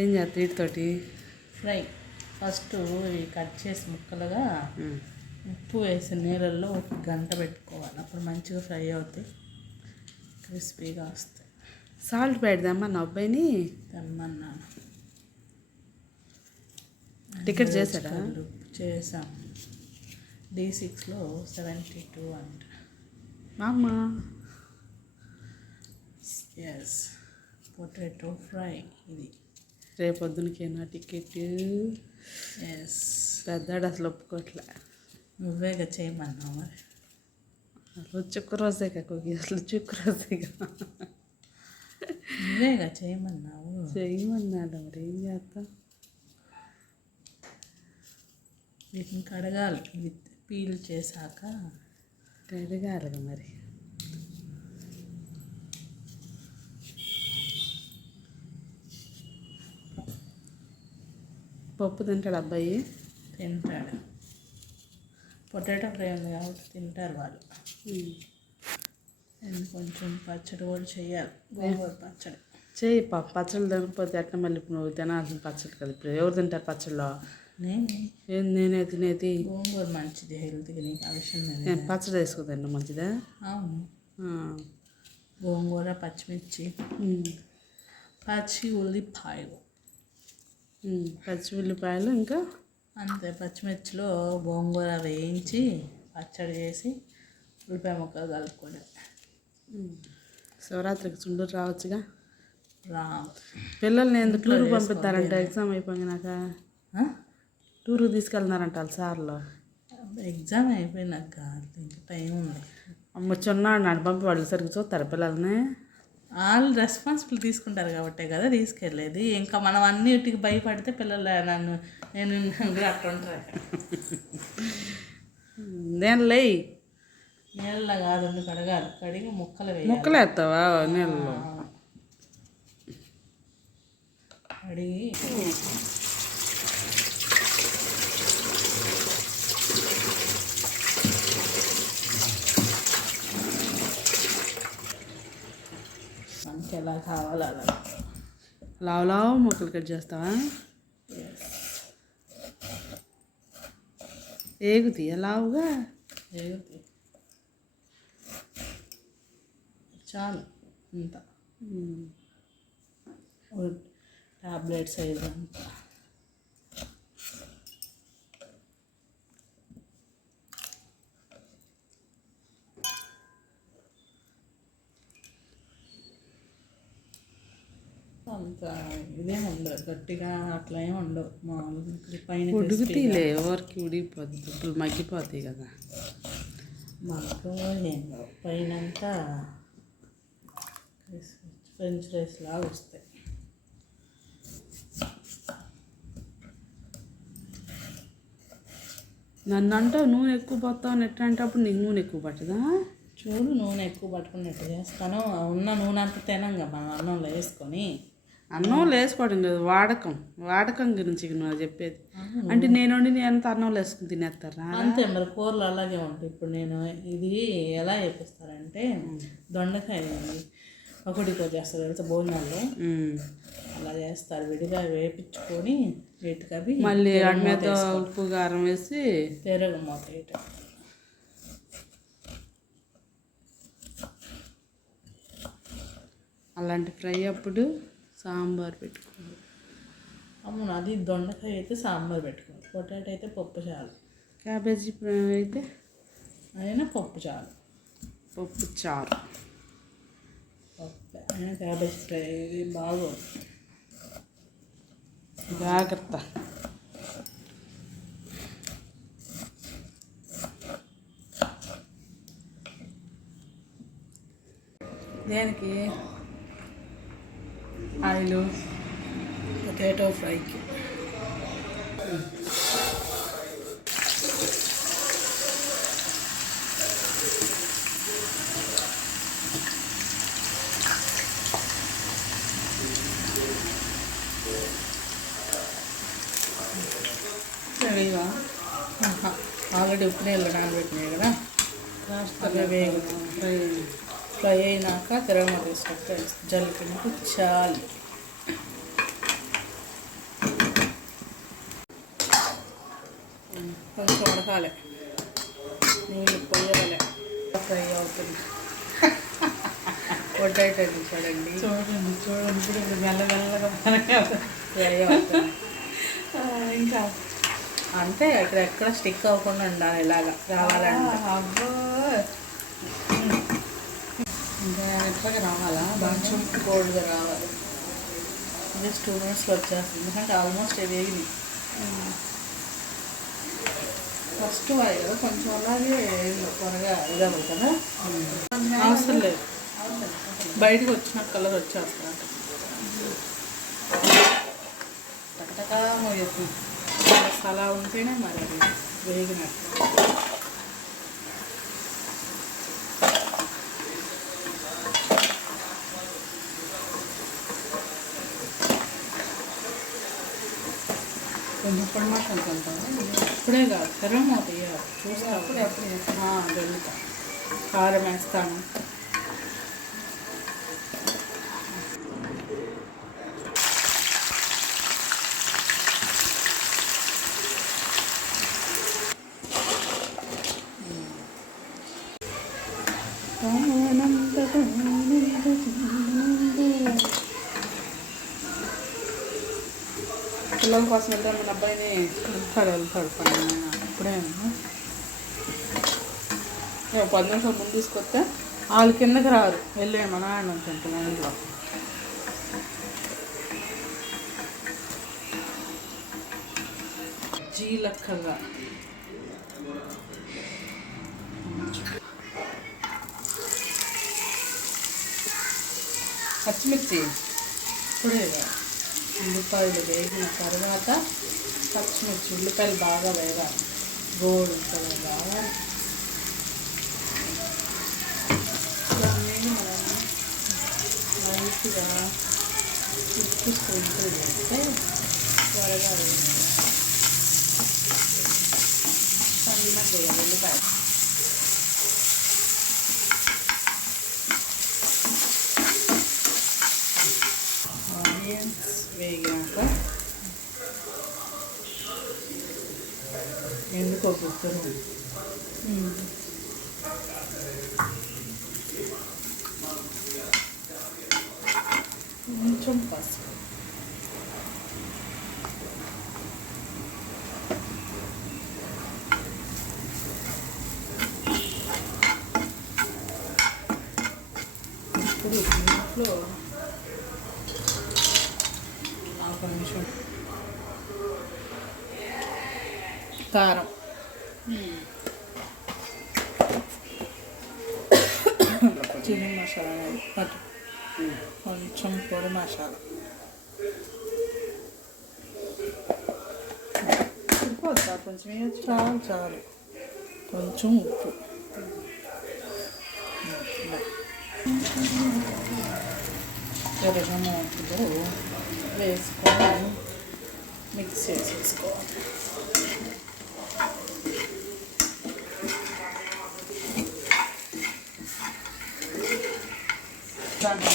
ఏం చేస్తావు వీటితోటి? ఫ్రై. ఫస్ట్ ఇవి కట్ చేసి ముక్కలుగా ఉప్పు వేసి నీళ్ళల్లో ఒక గంట పెట్టుకోవాలి. అప్పుడు మంచిగా ఫ్రై అవుతాయి, క్రిస్పీగా వస్తాయి. సాల్ట్ పెడదామా నా అబ్బాయిని? తెమ్మన్నాను. టికెట్ చేశారా? చేసాం. D6లో 72 అంట. అమ్మ ఎస్, పొటాటో ఫ్రై. ఇది రేపొద్దునకేనా టికెట్? ఎస్. పెద్దాడు అసలు ఒప్పుకోవట్లే. నువ్వేగా చేయమన్నావు మరి. అసలు చుక్క రోజేగా కోకి, అసలు చుక్క రోజేగా నువ్వేగా చేయమన్నావు. చేయమన్నాడు, మరి ఏం చేస్తాం? వీటిని కడగాలి, పీల్ చేశాక కడగాలిగా మరి. పప్పు తింటాడు అబ్బాయి? తింటాడు. పొటాటో ఫ్రై ఉంది కాబట్టి తింటారు వాళ్ళు. అండ్ కొంచెం పచ్చడి కూడా చేయాలి, గోంగూర పచ్చడి. చేయి పాప. పచ్చళ్ళు తినకపోతే ఎట్లా మళ్ళీ? ఇప్పుడు నువ్వు తినాల్సిన పచ్చడి కదా. ఇప్పుడు ఎవరు తింటారు పచ్చళ్ళలో? నేనే తినేది. గోంగూర మంచిది హెల్త్కి, నీకు ఆ విషయం. పచ్చడి వేసుకోదండి మంచిదా? అవును. గోంగూర, పచ్చిమిర్చి, పచ్చి ఉల్లిపాయలు. పచ్చి ఉల్లిపాయలు ఇంకా అంతే. పచ్చిమిర్చిలో గోంగూర వేయించి పచ్చడి చేసి ఉల్లిపాయ ముక్కలు కలుపుకోండి. శివరాత్రికి చుండూరు రావచ్చుగా. పిల్లల్ని ఎందుకు టూర్కి పంపిస్తారంట? ఎగ్జామ్ అయిపోయినాక టూర్కి తీసుకెళ్తున్నారంట వాళ్ళ సార్లో. ఎగ్జామ్ అయిపోయినాక ఇంకా టైం ఉంది. అమ్మ చిన్నాడు నాడు పంపి వాళ్ళు సరిగ్గా చూస్తారు పిల్లల్ని. వాళ్ళు రెస్పాన్సిబిలిటీ తీసుకుంటారు కాబట్టే కదా తీసుకెళ్ళేది. ఇంకా మనం అన్నిటికి భయపడితే పిల్లలు నేను అట్లా ఉంటారు. నేను లేయి నీళ్ళ కాదు, కడగాలి. కడిగి ముక్కలు వేయాలి. ముక్కలు వేస్తావా నీళ్ళలో? కడిగి మనకి ఎలా కావాలో అలా లావు లావు ముక్కలు కట్ చేస్తావా? ఏగుతాయి లావుగా? ఏగుతాయి. చాలు ఇంత, టాబ్లెట్ సైజ్ అంతా. అంత ఇదేమి ఉండదు, గట్టిగా అట్లా ఏమి ఉండవు. మామూలుగా పైన ఉడుకుతీలే, ఎవరికి ఉడికిపోద్ది, దుబ్బులు మగ్గిపోతాయి కదా. మాకు ఏం కావు. పైన అంతా ఫ్రెంచ్ రైస్ లాగా వస్తాయి. నన్ను అంటావు నూనె ఎక్కువ పోతావు ఎట్లా అంటే అప్పుడు నీకు నూనె ఎక్కువ పట్టదా? చూడు, నూనె ఎక్కువ పట్టుకున్నట్టు చేస్తాను. ఉన్న నూనె అంతా తినంగా మనం అన్నంలో వేసుకొని. అన్నంలో వేసుకోవడం లేదు, వాడకం గురించి నువ్వు చెప్పేది. అంటే నేను వండి ఎంత అన్నంలో వేసుకుని తినేస్తారా? అంతే మరి, కూరలు అలాగే ఉంటాయి. ఇప్పుడు నేను ఇది ఎలా వేపిస్తారంటే, దొండకాయ ఒకటికో చేస్తారు తెలుసా భోజనాల్లో, అలా చేస్తారు. విడిగా వేపించుకొని వీటికి మళ్ళీ వాటి మీద ఉప్పు కారం వేసి పెరుగు మూత వేయటం. అలాంటి ఫ్రై అప్పుడు సాంబార్ పెట్టుకోవాలి. అవును, అది దొండకాయ అయితే సాంబార్ పెట్టుకోవాలి. పొటాటో అయితే పప్పు చాలు. క్యాబేజీ అయితే అయినా పప్పు చాలు. పప్పు చారు. పప్పు అయినా క్యాబేజీ ఫ్రై బాగోదు. జాగ్రత్త. దేనికి? ఆయిలు పొటాటో ఫ్రైకి. సరేవా? ఆల్రెడీ ఉప్పు నీళ్ళు నానబెట్టినాయి కదా, ఫ్రై అయినాక తిరగమ తీసుకొస్తే జల్లికి చాలు. ఉడకాలి, నీళ్ళు పొయ్యాలి, ఫ్రై అవుతుంది. పొటాటోని చూడండి ఇప్పుడు ఇది మెల్లమెల్లగా ఫ్రై అవుతుంది. ఇంకా అంటే ఎక్కడ స్టిక్ అవ్వకుండా ఉండాలి, ఇలాగా రావాలంటే. అబ్బో ఇంకా ఎట్లాగా రావాలా? కొంచెం కోల్డ్గా రావాలి. జస్ట్ 2 minutesలో వచ్చేస్తుంది, ఎందుకంటే ఆల్మోస్ట్ వేగింది. ఫస్ట్ వాయి కదా, కొంచెం అలాగే త్వరగా ఇదవ్వాలి కదా. అవసరం లేదు, బయటకు వచ్చిన కలర్ వచ్చేస్తా టకటకా మోగుతుంది. అలా ఉంటేనే మరి అది వేగినట్టు. కొంచెం పొడి మసాలా కలుపుతాను. ఇప్పుడే కాదు, తర్వాత చూస్తే అప్పుడే వెళ్తా. కారం వేస్తాను. పిల్లల కోసం వెళ్తే మన అబ్బాయిని వెళ్తాడు పని. ఇప్పుడే 10 నిమిషాలు ముందు తీసుకొస్తే వాళ్ళు కిందకి రారు, వెళ్ళే మా నాన్న ఉంటుంది మా ఇంట్లో. జీలక్కగా పచ్చిమిర్చి ఇప్పుడే ఉల్లిపాయలు వేగిన తర్వాత పచ్చిమిర్చి, ఉల్లిపాయలు బాగా వేగాలి, గోల్డ్ కలర్ రావాలి. దాన్ని మనం లైట్గా ఉప్పిస్తుంటే త్వరగా సన్నగా వేయాలి ఉల్లిపాయ. ఆనియన్స్ వేగాక ఎందుకో గుర్తును కొంచెం పసుపు, ఇప్పుడు దీంట్లో ఒక నిమిషం కారం, చికెన్ మసాలా అటు కొంచెం పొడి మసాలా, కొంచెం వేయచ్చు. చాలు కొంచెం ఉప్పు. ఎర్రగడ్డలు వేసుకొని మిక్స్ చేసేసుకోవాలి. దాంట్లో